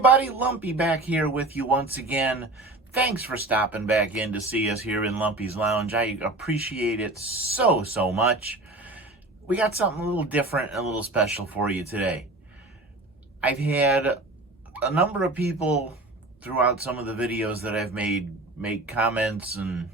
everybody, Lumpy back here with you once again. Thanks for stopping back in to see us here in Lumpy's Lounge. I appreciate it so much. We got something a little different and a little special for you today. I've had a number of people throughout some of the videos that I've made make comments and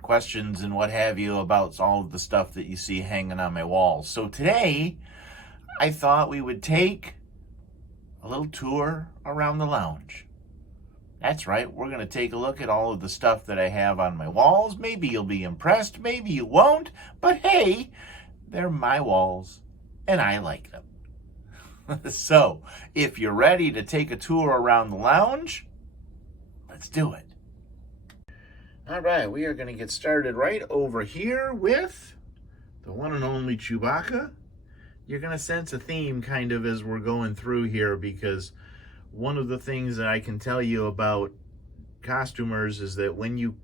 questions and what have you about all of the stuff that you see hanging on my walls. So today, I thought we would take a little tour around the lounge. That's right, we're going to take a look at all of the stuff that I have on my walls. Maybe you'll be impressed, maybe you won't, but hey, they're my walls, and I like them. So, if you're ready to take a tour around the lounge, let's do it. All right, we are going to get started right over here with the one and only Chewbacca. You're going to sense a theme kind of as we're going through here, because one of the things that I can tell you about costumers is that when you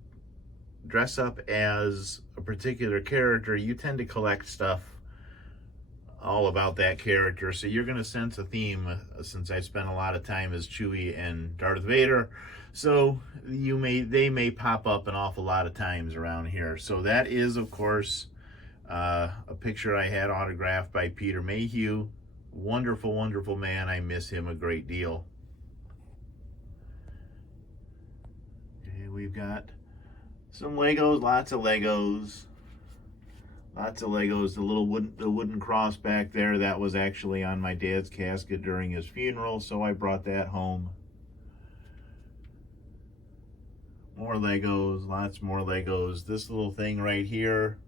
dress up as a particular character, you tend to collect stuff all about that character. So you're going to sense a theme since I spent a lot of time as Chewie and Darth Vader. So they may pop up an awful lot of times around here. So that is, of course, a picture I had autographed by Peter Mayhew. Wonderful, wonderful man. I miss him a great deal. Okay, we've got some Legos, lots of Legos. Lots of Legos. The wooden cross back there, that was actually on my dad's casket during his funeral, so I brought that home. More Legos, lots more Legos. This little thing right here,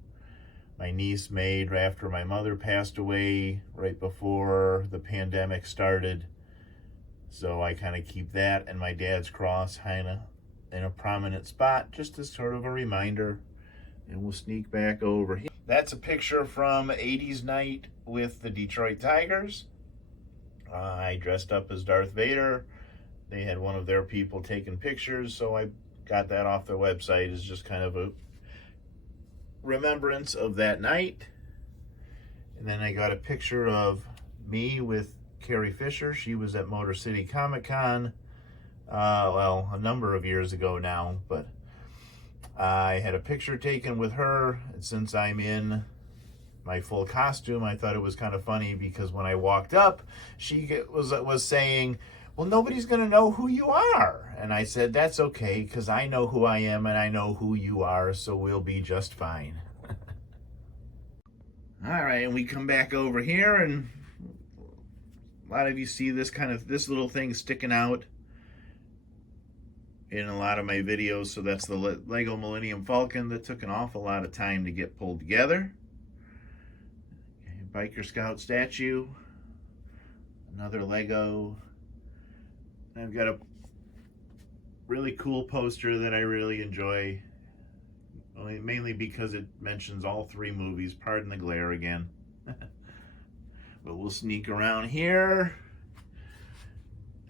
my niece made after my mother passed away right before the pandemic started. So I kind of keep that and my dad's cross kind of in a prominent spot, just as sort of a reminder. And we'll sneak back over here. That's a picture from 80s night with the Detroit Tigers. I dressed up as Darth Vader. They had one of their people taking pictures, so I got that off their website as just kind of a remembrance of that night. And then I got a picture of me with Carrie Fisher. She was at Motor City Comic Con, well, a number of years ago now, but I had a picture taken with her. And since I'm in my full costume, I thought it was kind of funny because when I walked up, she was saying, well, nobody's going to know who you are. And I said, that's okay, because I know who I am and I know who you are, so we'll be just fine. All right, and we come back over here, and a lot of you see this little thing sticking out in a lot of my videos. So that's the Lego Millennium Falcon that took an awful lot of time to get pulled together. Okay, Biker Scout statue, another Lego. I've got a really cool poster that I really enjoy, mainly because it mentions all three movies. Pardon the glare again. But we'll sneak around here.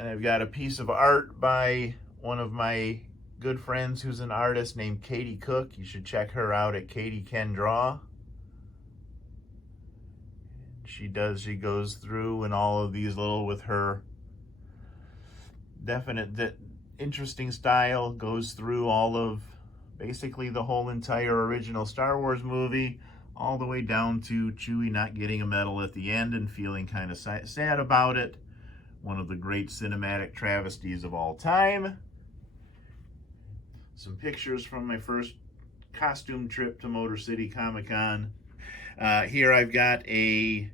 And I've got a piece of art by one of my good friends who's an artist named Katie Cook. You should check her out at Katie Can Draw. She goes through and all of these little, with her definite interesting style, goes through all of basically the whole entire original Star Wars movie, all the way down to Chewie not getting a medal at the end and feeling kind of sad about it. One of the great cinematic travesties of all time. Some pictures from my first costume trip to Motor City Comic Con. Here I've got a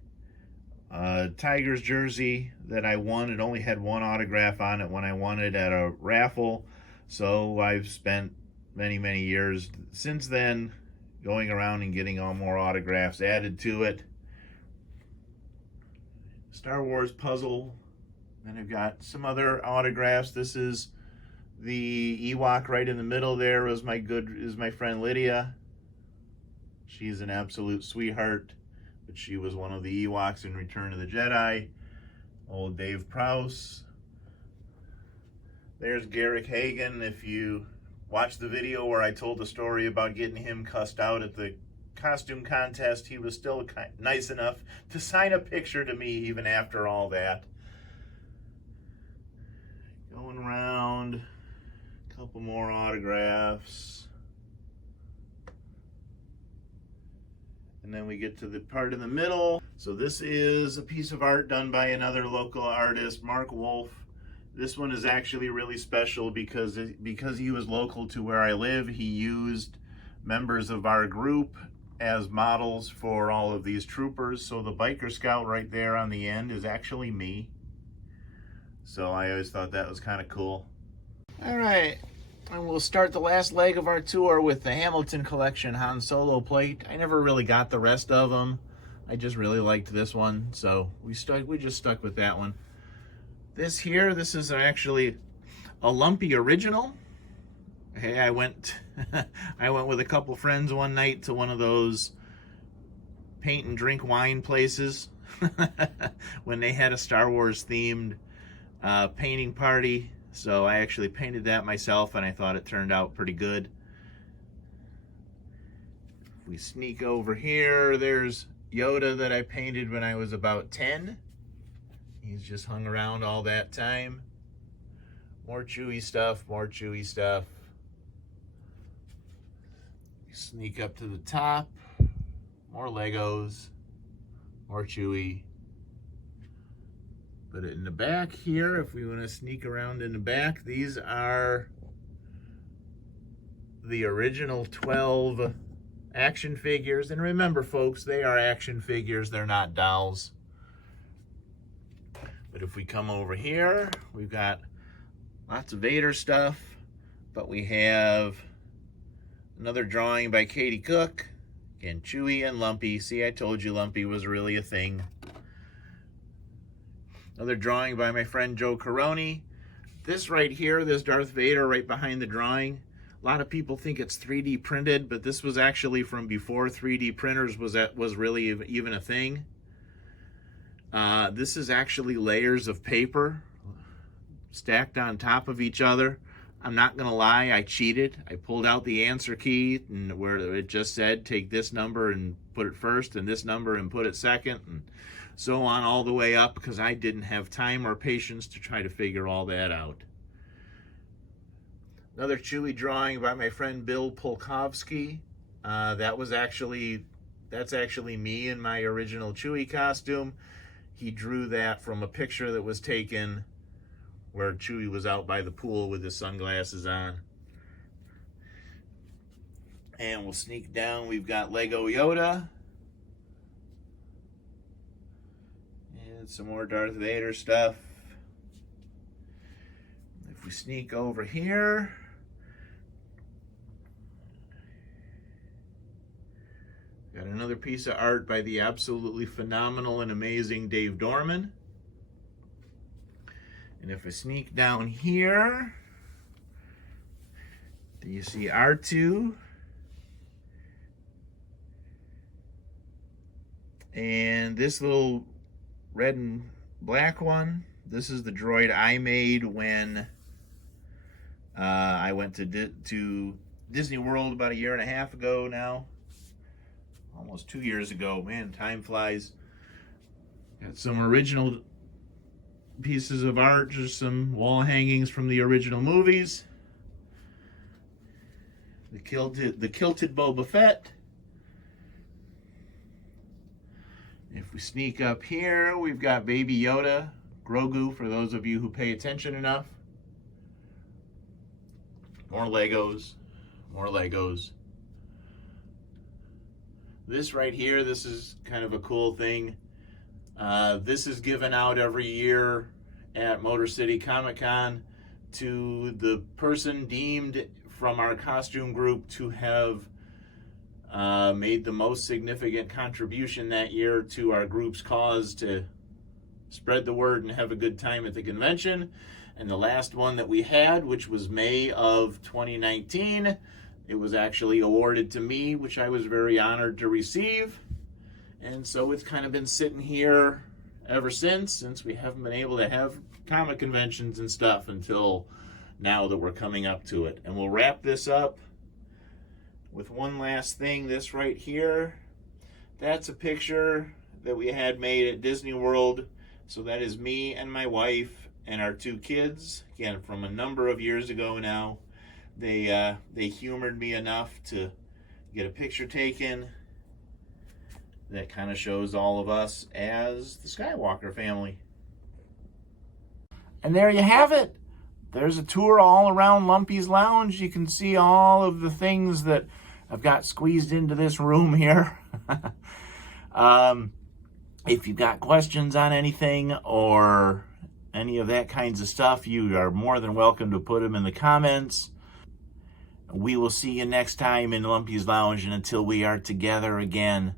Tigers jersey that I won. It only had one autograph on it when I won it at a raffle. So I've spent many years since then going around and getting all more autographs added to it. Star Wars puzzle. Then I've got some other autographs. This is the Ewok right in the middle there is my friend Lydia. She's an absolute sweetheart, but she was one of the Ewoks in Return of the Jedi. Old Dave Prowse. There's Garrick Hagan. If you watch the video where I told the story about getting him cussed out at the costume contest, he was still nice enough to sign a picture to me even after all that. Going around, a couple more autographs. And then we get to the part in the middle. So this is a piece of art done by another local artist, Mark Wolf. This one is actually really special because he was local to where I live. He used members of our group as models for all of these troopers. So the biker scout right there on the end is actually me. So I always thought that was kind of cool. All right, and we'll start the last leg of our tour with the Hamilton Collection Han Solo plate. I never really got the rest of them. I just really liked this one, so we just stuck with that one. This is actually a Lumpy original. Hey, I went with a couple friends one night to one of those paint and drink wine places when they had a Star Wars themed painting party. So I actually painted that myself, and I thought it turned out pretty good. If we sneak over here, there's Yoda that I painted when I was about 10. He's just hung around all that time. More Chewie stuff, more Chewie stuff. We sneak up to the top. More Legos, more Chewie. Put it in the back here if we want to sneak around in the back. These are the original 12 action figures. And remember, folks, they are action figures. They're not dolls. But if we come over here, we've got lots of Vader stuff. But we have another drawing by Katie Cook. Again, Chewie and Lumpy. See, I told you Lumpy was really a thing. Another drawing by my friend Joe Caroni. This right here, this Darth Vader right behind the drawing, a lot of people think it's 3D printed, but this was actually from before 3D printers was really even a thing. This is actually layers of paper stacked on top of each other. I'm not gonna lie, I cheated. I pulled out the answer key and where it just said take this number and put it first and this number and put it second, and so on all the way up, because I didn't have time or patience to try to figure all that out. Another Chewie drawing by my friend Bill Polkovsky. That's actually me in my original Chewie costume. He drew that from a picture that was taken where Chewie was out by the pool with his sunglasses on. And we'll sneak down. We've got Lego Yoda. And some more Darth Vader stuff. If we sneak over here, got another piece of art by the absolutely phenomenal and amazing Dave Dorman. And if I sneak down here, do you see R2? And this little red and black one, this is the droid I made when I went to Disney World about 1.5 years ago now. Almost 2 years ago. Man, time flies. Got some original pieces of art, just some wall hangings from the original movies. The kilted Boba Fett. If we sneak up here, we've got Baby Yoda, Grogu, for those of you who pay attention enough. More Legos, more Legos. This right here, this is kind of a cool thing. This is given out every year at Motor City Comic Con to the person deemed from our costume group to have made the most significant contribution that year to our group's cause to spread the word and have a good time at the convention. And the last one that we had, which was May of 2019, it was actually awarded to me, which I was very honored to receive. And so it's kind of been sitting here ever since we haven't been able to have comic conventions and stuff until now that we're coming up to it. And we'll wrap this up with one last thing. This right here, that's a picture that we had made at Disney World. So that is me and my wife and our two kids, again, from a number of years ago now. They humored me enough to get a picture taken that kind of shows all of us as the Skywalker family. And there you have it. There's a tour all around Lumpy's Lounge. You can see all of the things that I've got squeezed into this room here. If you've got questions on anything or any of that kinds of stuff, you are more than welcome to put them in the comments. We will see you next time in Lumpy's Lounge, and until we are together again,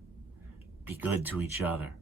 be good to each other.